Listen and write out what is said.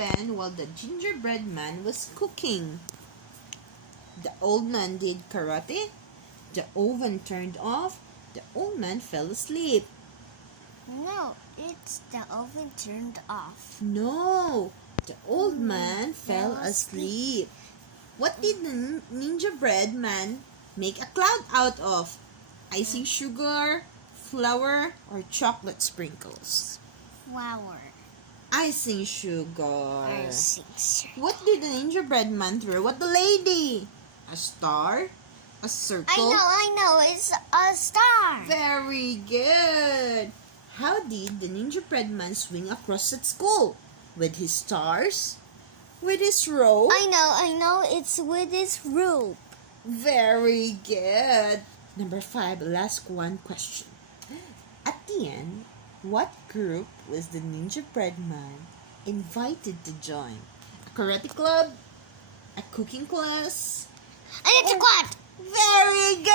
happened while the gingerbread man was cooking? The old man did karate. The oven turned off. The old man fell asleep. No, it's the oven turned off. No, the old man fell asleep. What did the gingerbread man make a cloud out of? Icing sugar, flour, or chocolate sprinkles? Flour. Icing sugar. Icing. What did the gingerbread man throw at the lady? A star? A circle? I know, it's a star. Very good. How did the gingerbread man swing across at school? With his stars? With his rope? I know, it's with his rope. Very good. Number 5, last one question. At the end, what group was the gingerbread man invited to join? A karate club? A cooking class? And it's a quad. Very good.